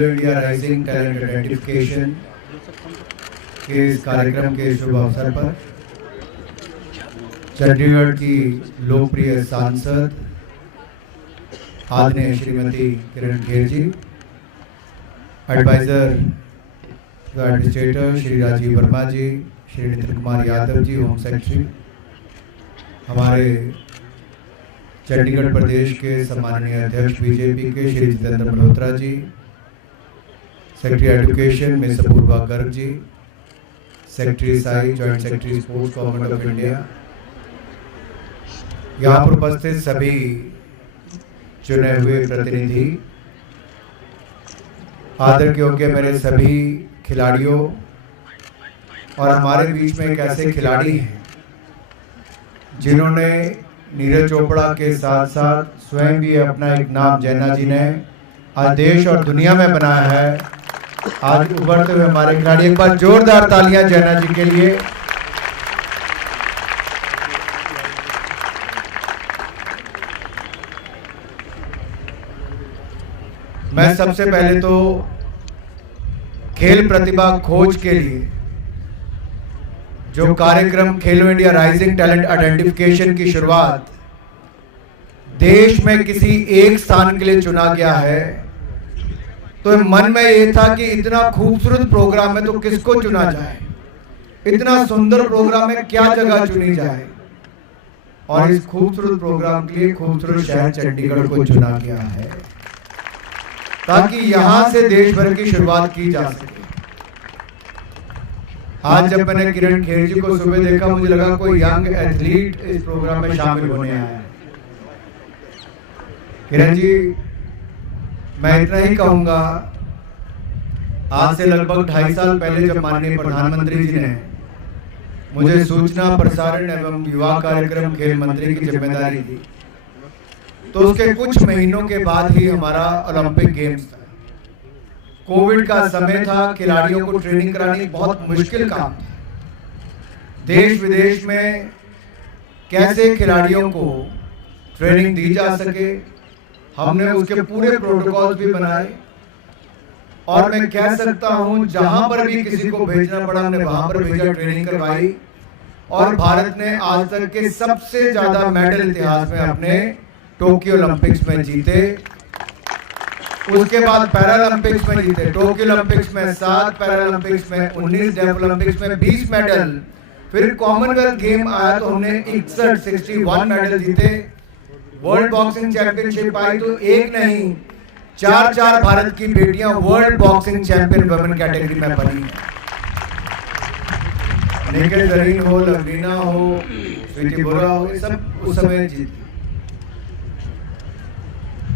India rising talent identification के इस कार्यक्रम के शुभ अवसर पर चंडीगढ़ की लोकप्रिय सांसद आदरणीय Shrimati Kiran Kher ji, advisor administrator Shri Rajiv Verma ji, Shri Nitin Kumar Yadav ji, home secretary, हमारे चंडीगढ़ प्रदेश के सम्माननीय अध्यक्ष बीजेपी के Shri Jitendra Malhotra ji, secretary education miss Apurva Garg ji, secretary SAI, joint secretary sports government of India, यहाँ पर उपस्थित सभी चुने हुए प्रतिनिधि, आदर के योग्य मेरे सभी खिलाड़ियों, और हमारे बीच में एक ऐसे खिलाड़ी हैं जिन्होंने नीरज चोपड़ा के साथ साथ स्वयं भी अपना एक नाम जैना जी ने आज देश और दुनिया में बनाया है। आज उभरते हुए हमारे खिलाड़ी, एक बार जोरदार तालियां जैना जी के लिए। मैं सबसे पहले तो खेल प्रतिभा खोज के लिए जो कार्यक्रम खेलो इंडिया राइजिंग टैलेंट आइडेंटिफिकेशन की शुरुआत देश में किसी एक स्थान के लिए चुना गया है, तो मन में ये था कि इतना खूबसूरत प्रोग्राम है तो किसको चुना जाए, इतना सुंदर प्रोग्राम है क्या जगह चुनी जाए, और इस खूबसूरत प्रोग्राम के लिए खूबसूरत शहर चंडीगढ़ को चुना गया है ताकि यहां से देश भर की शुरुआत की जा सके। आज जब मैंने किरण खेर जी को सुबह देखा, मुझे लगा कोई यंग एथलीट इस प्रोग्राम में शामिल होने आया है। किरण जी, मैं इतना ही कहूंगा, आज से लगभग 2.5 साल पहले जब माननीय प्रधानमंत्री जी ने मुझे सूचना प्रसारण एवं युवा कार्यक्रम खेल मंत्री की जिम्मेदारी दी, तो उसके कुछ महीनों के बाद ही हमारा ओलंपिक गेम्स था। कोविड का समय था, खिलाड़ियों को ट्रेनिंग करानी बहुत मुश्किल काम था। देश विदेश में कैसे खिलाड़ियों को ट्रेनिंग दी जा सके, हमने उसके पूरे प्रोटोकॉल्स भी बनाए, और मैं कह सकता हूं जहां पर भी किसी को भेजना पड़ा हमने वहां पर भेजा, ट्रेनिंग करवाई, और भारत ने आज तक के सबसे ज्यादा मेडल इतिहास में अपने टोक्यो ओलंपिक्स में जीते। उसके बाद पैरालंपिक्स में जीते, टोक्यो ओलंपिक्स में 7, पैरालंपिक्स में 19, डेफ ओलंपिक्स में 20 मेडल, फिर कॉमनवेल्थ गेम आया तो हमने 61 मेडल जीते। वर्ल्ड बॉक्सिंग चैंपियनशिप आई तो एक नहीं 4 भारत की बेटियां world boxing champion women category में बनी है। निखिल जरीन हो, लवलीना हो, स्वीटी बोरा हो, ये सब उस समय जीती।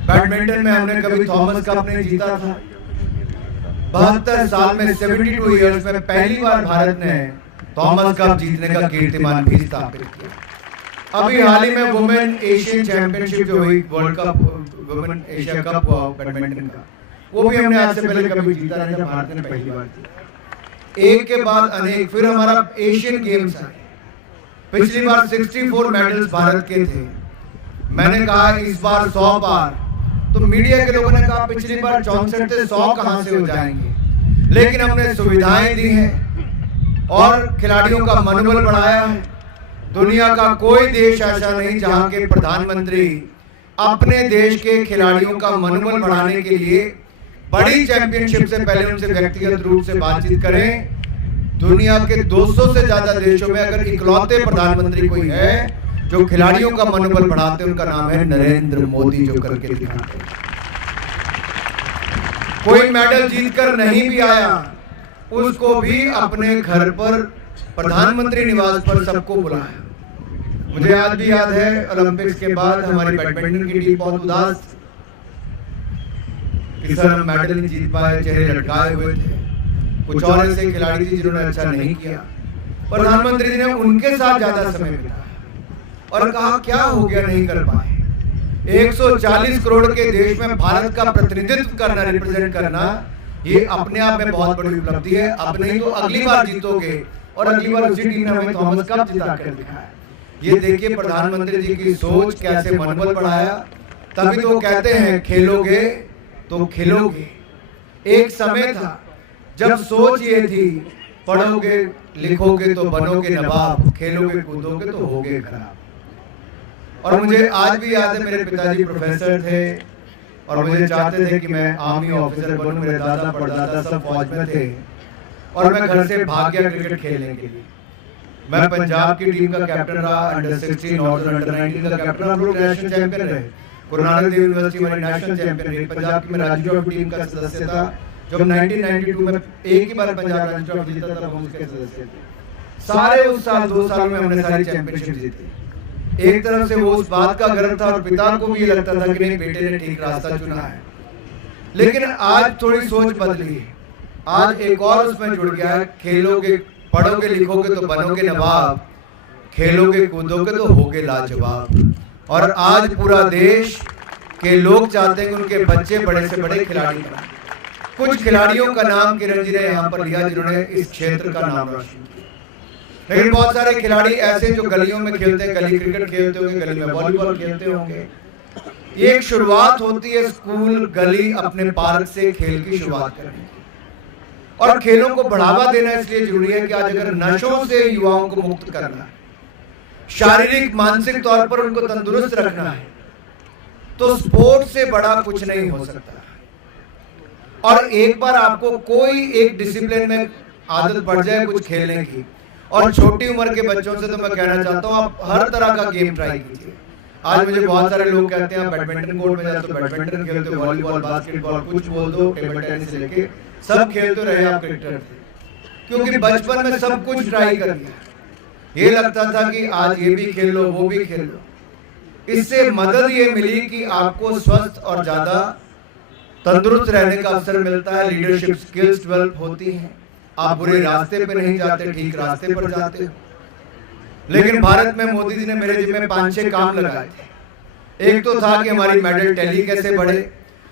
बैडमिंटन में हमने कभी थॉमस कप नहीं जीता था। 72 साल में 72 इयर्स में पहली बार भारत ने थॉमस कप जीतने का कीर्तिमान भी स्थापित किया। अभी हाल ही में वुमेन एशियन चैंपियनशिप जो हुई, world cup, women Asia cup हुआ बैडमिंटन का, वो भी हमने आज से पहले कभी जीता नहीं था, भारत ने पहली बार जीता। एक के बाद अनेक, फिर हमारा एशियन गेम्स आए, पिछली बार 64 मेडल्स भारत के थे। मैंने कहा इस बार 100 पार, तो मीडिया के लोगों ने कहा पिछली बार 64 थे, 100 कहां से हो जाएंगे, लेकिन हमने सुविधाएं दी हैं और खिलाड़ियों का मनोबल बढ़ाया है। दुनिया का कोई देश ऐसा नहीं जहां के प्रधानमंत्री अपने देश के खिलाड़ियों का मनोबल बढ़ाने के लिए बड़ी चैंपियनशिप से पहले उनसे व्यक्तिगत रूप से बातचीत करें। दुनिया के 200 से ज्यादा देशों में अगर इकलौते प्रधानमंत्री कोई है जो खिलाड़ियों का मनोबल बढ़ाते, उनका नाम है नरेंद्र मोदी, जो करके दिखाते। कोई मेडल जीतकर नहीं भी आया, उसको भी अपने घर पर प्रधानमंत्री निवास पर सबको बुलाया। मुझे आज भी याद है, ओलंपिक्स के बाद हमारी बैडमिंटन की टीम बहुत उदास थी, हम मेडल नहीं जीत पाए, चेहरे लटकाए हुए थे। कुछ और ऐसे खिलाड़ी थे जिन्होंने अच्छा नहीं किया। प्रधानमंत्री जी ने उनके साथ ज्यादा समय बिताया और कहा क्या हो गया, नहीं कर पाए। 140 करोड़ के देश में भारत का प्रतिनिधित्व करना, रिप्रेजेंट करना, ये अपने आप में बहुत बड़ी उपलब्धि है। अब नहीं तो अगली बार जीतोगे, और अगली बार उसी टीम ने हमें थॉमस कप जिता कर दिखाया। ये देखिए प्रधानमंत्री जी की सोच, कैसे मनोबल बढ़ाया। तभी तो कहते हैं खेलोगे तो खिलोगे। एक समय था जब सोच ये थी, पढ़ोगे लिखोगे तो बनोगे नवाब, खेलोगे कूदोगे तो होगे खराब। और मुझे आज भी याद है, मेरे पिताजी प्रोफेसर थे और मुझे चाहते थे कि मैं आर्मी ऑफिसर बनूं। मेरे दादा परदादा सब फौज में थे और मैं घर से भाग गया क्रिकेट खेलने के लिए। मैं पंजाब की टीम का कैप्टन रहा, अंडर 16 और अंडर 19 का कैप्टन, हम लोग नेशनल चैंपियन रहे। गुरु नानक देव यूनिवर्सिटी में नेशनल चैंपियन रही। पंजाब की मैं राज्य ट्रॉफी टीम का सदस्य था। जब 1992 में एक ही बार पंजाब राज्य ट्रॉफी जीता था, हम उसके सदस्य थे। सारे उस साल 2 साल में हमने सारी चैंपियनशिप जीती। एक तरफ से वो उस बात का गर्व था और पिता को भी ये लगता था कि नहीं, बेटे ने ठीक रास्ता चुना है। लेकिन आज थोड़ी सोच बदली है। आज एक और उसमें जुड़ गया है, खेलोगे पढ़ोगे लिखोगे तो बनोगे नवाब, खेलोगे कूदोगे तो होगे लाजवाब। और आज पूरा देश के लोग चाहते हैं कि उनके बच्चे बड़े से बड़े खिलाड़ी बनाएं। कुछ खिलाड़ियों का नाम किरण जी ने यहाँ पर लिया जिन्होंने इस क्षेत्र का नाम रोशन किया, लेकिन बहुत सारे खिलाड़ी ऐसे जो गलियों में खेलते हैं, गली क्रिकेट खेलते होंगे, गली में वॉलीबॉल खेलते होंगे। ये एक शुरुआत होती है स्कूल, गली, अपने पार्क से खेल की शुरुआत करने की। और खेलों को बढ़ावा देना इसलिए जरूरी है कि आज अगर नशों से युवाओं को मुक्त करना है, शारीरिक मानसिक तौर पर उनको तंदुरुस्त रखना है, तो स्पोर्ट से बड़ा कुछ नहीं हो सकता। और एक बार आपको कोई एक डिसिप्लिन में आदत पड़ जाए कुछ खेलने की, और छोटी उम्र के बच्चों से तो मैं कहना चाहता हूं, आप हर तरह का गेम ट्राई कीजिए। आज मुझे बहुत सारे लोग कहते हैं बैडमिंटन कोर्ट में जाते हो, बैडमिंटन खेलते हो, वॉलीबॉल, बास्केटबॉल, कुछ बोल दो, टेबल टेनिस से लेके सब खेलते रहे आप क्रिकेट, क्योंकि बचपन में सब कुछ ट्राई कर लिया। ये लगता था कि आज ये भी खेल लो, वो भी खेल लो। इससे मदद ये मिली कि आपको स्वस्थ और ज्यादा तंदुरुस्त रहने का अवसर मिलता है। लीडरशिप स्किल्स डेवलप होती हैं। आप बुरे रास्ते पे नहीं जाते, ठीक रास्ते पर जाते हो। लेकिन भारत में मोदी जी ने मेरे जिम्मे 5-6 काम लगाए थे। एक तो था कि हमारी मेडल टैली कैसे बढ़े,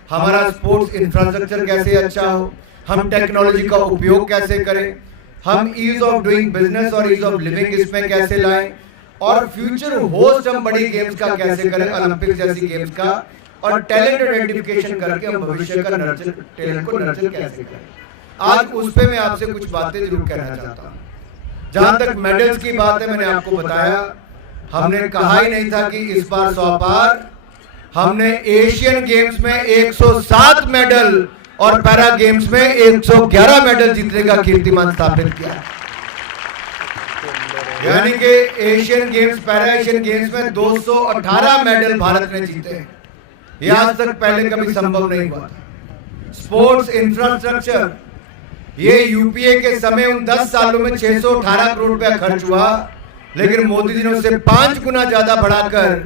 हमारा स्पोर्ट्स इंफ्रास्ट्रक्चर कैसे अच्छा हो, हम टेक्नोलॉजी का उपयोग कैसे करें, हम ईज ऑफ डूइंग बिजनेस और ईज ऑफ लिविंग इसमें कैसे लाएं, और फ्यूचर होस्ट हम बड़ी गेम्स का कैसे करें, ओलंपिक जैसी गेम्स का, और टैलेंट आइडेंटिफिकेशन करके हम भविष्य का नर्चर, टैलेंट को नर्चर कैसे करें। आज उस पे मैं आपसे कुछ बातें जरूर कहना चाहता हूँ। जहां तक मेडल्स की बात है, मैंने आपको बताया, हमने कहा ही नहीं था कि इस बार 100 पार। हमने एशियन गेम्स में 107 मेडल और पैरा गेम्स में 111 मेडल जीतने का कीर्तिमान स्थापित किया। यानी कि Asian games, para Asian games में 218 मेडल भारत ने जीते। ये आज तक पहले कभी संभव नहीं हुआ था। स्पोर्ट्स इंफ्रास्ट्रक्चर, ये यूपीए के समय उन 10 सालों में 618 करोड़ रुपया खर्च हुआ, लेकिन मोदी जी ने उसे 5 गुना ज्यादा बढ़ाकर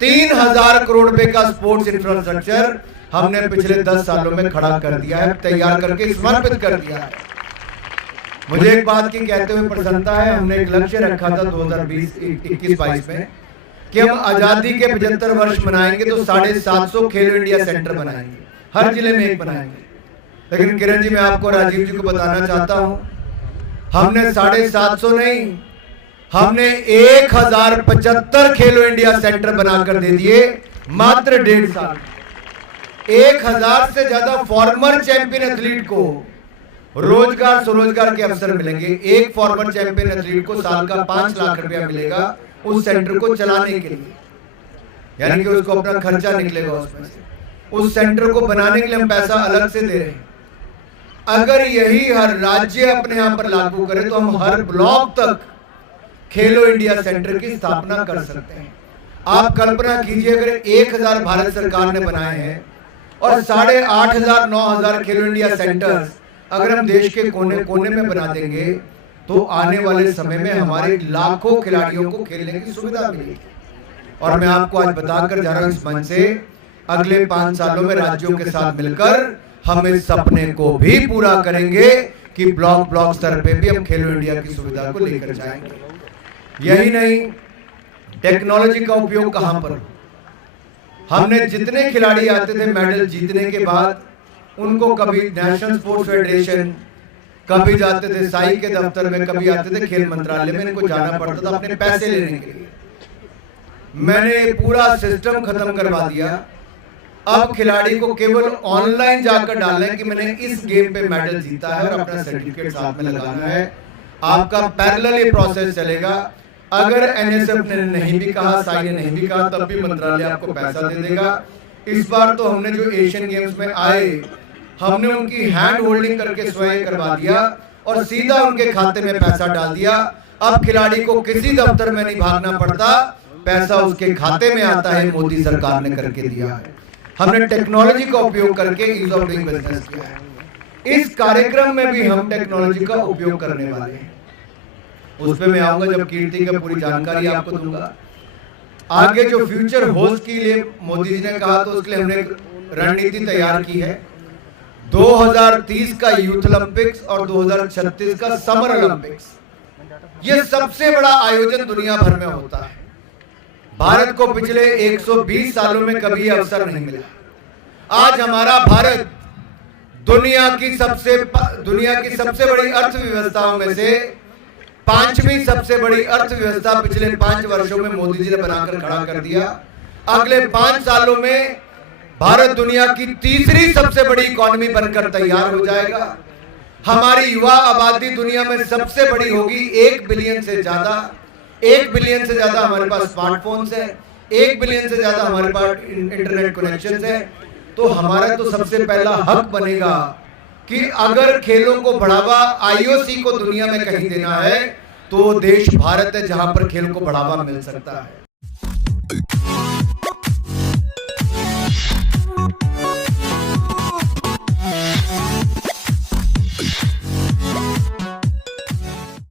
3000 करोड़ रुपए का स्पोर्ट्स इंफ्रास्ट्रक्चर हमने पिछले 10 सालों में खड़ा कर दिया है, तैयार करके समर्पित कर दिया है। मुझे एक बात की कहते हुए प्रसन्नता है, हमने एक लक्ष्य रखा था 2021-22 में कि हम आजादी के 75 वर्ष मनाएंगे तो 750 खेलो इंडिया सेंटर बनाएंगे, हर जिले में एक बनाएंगे। लेकिन किरण जी, मैं आपको, राजीव जी को बताना चाहता हूं, हमने 750 नहीं, हमने 1075 खेलो इंडिया सेंटर बनाकर दे दिए मात्र 1.5 साल। 1000 से ज्यादा फॉर्मर चैंपियन एथलीट को रोजगार स्वरोजगार के अवसर मिलेंगे। एक फॉर्मर चैंपियन एथलीट को साल का 5 लाख रुपया मिलेगा उस सेंटर को चलाने के लिए, यानी कि उसको अपना खर्चा निकलेगा उसमें से। उस सेंटर को बनाने के लिए हम पैसा अलग से दे रहे हैं। अगर यही हर राज्य अपने यहां पर लागू करे तो हम हर ब्लॉक तक खेलो इंडिया सेंटर की स्थापना कर सकते हैं। आप कल्पना कीजिए, अगर 1000 भारत सरकार ने बनाए हैं और 8500-9000 खेलो इंडिया सेंटर्स अगर हम देश के कोने कोने में बना देंगे तो आने वाले समय में हमारे लाखों खिलाड़ियों को खेलने की सुविधा मिलेगी। और मैं आपको आज बताकर जा रहा हूं इस मंच से, अगले 5 सालों में राज्यों के साथ मिलकर हम इस सपने को भी पूरा करेंगे कि ब्लॉक स्तर पे भी हम खेलो इंडिया की सुविधा को लेकर जाएंगे। यही नहीं, टेक्नोलॉजी का उपयोग कहां पर, हमने जितने खिलाड़ी आते थे मेडल जीतने के बाद, उनको कभी नेशनल स्पोर्ट्स फेडरेशन, कभी जाते थे साई के दफ्तर में, कभी आते थे खेल मंत्रालय में, इनको जाना पड़ता था अपने पैसे लेने के लिए। मैंने पूरा सिस्टम खत्म करवा दिया। अब खिलाड़ी को केवल ऑनलाइन जाकर डालना है कि मैंने इस गेम पे मेडल जीता है और अपना सर्टिफिकेट साथ में लगाना है। आपका पैरेलल ये प्रोसेस चलेगा। अगर एनएसएफ ने नहीं भी कहा, साई ने नहीं भी कहा, तब भी मंत्रालय आपको पैसा दे देगा। इस बार तो हमने जो एशियन गेम्स में आए, हमने उनकी हैंड होल्डिंग करके स्वयं करवा दिया और सीधा उनके खाते में पैसा डाल दिया। अब खिलाड़ी को किसी दफ्तर में नहीं भागना पड़ता, पैसा उसके खाते में आता है। मोदी सरकार ने करके दिया है। हमने टेक्नोलॉजी का उपयोग करके ईज ऑफ डूइंग बिजनेस किया है। इस कार्यक्रम में भी हम टेक्नोलॉजी का उपयोग करने वाले हैं। उस पे मैं आऊंगा जब कीर्ति का पूरी जानकारी आपको दूंगा। आगे जो फ्यूचर होस्ट के लिए मोदी जी ने कहा, तो उसके लिए हमने एक रणनीति तैयार की है। 2030 का यूथ ओलंपिक्स और 2036 का समर ओलंपिक्स, ये सबसे बड़ा आयोजन दुनिया भर में होता है। भारत को पिछले 120 सालों में कभी यह अवसर नहीं मिला। आज हमारा भारत दुनिया की सबसे बड़ी अर्थव्यवस्थाओं में से 5वीं सबसे बड़ी अर्थव्यवस्था पिछले 5 वर्षों में मोदी जी ने बनाकर खड़ा कर दिया। अगले 5 सालों में भारत दुनिया की तीसरी सबसे बड़ी इकोनॉमी बनकर तैयार हो जाएगा। हमारी युवा आबादी दुनिया में सबसे बड़ी होगी। 1 बिलियन से ज्यादा हमारे पास स्मार्टफोन्स है, 1 बिलियन से ज्यादा हमारे पास इंटरनेट कनेक्शन है। तो हमारा तो सबसे पहला हक बनेगा कि अगर खेलों को बढ़ावा आईओसी को दुनिया में कहीं देना है, तो देश भारत है जहां पर खेल को बढ़ावा मिल सकता है।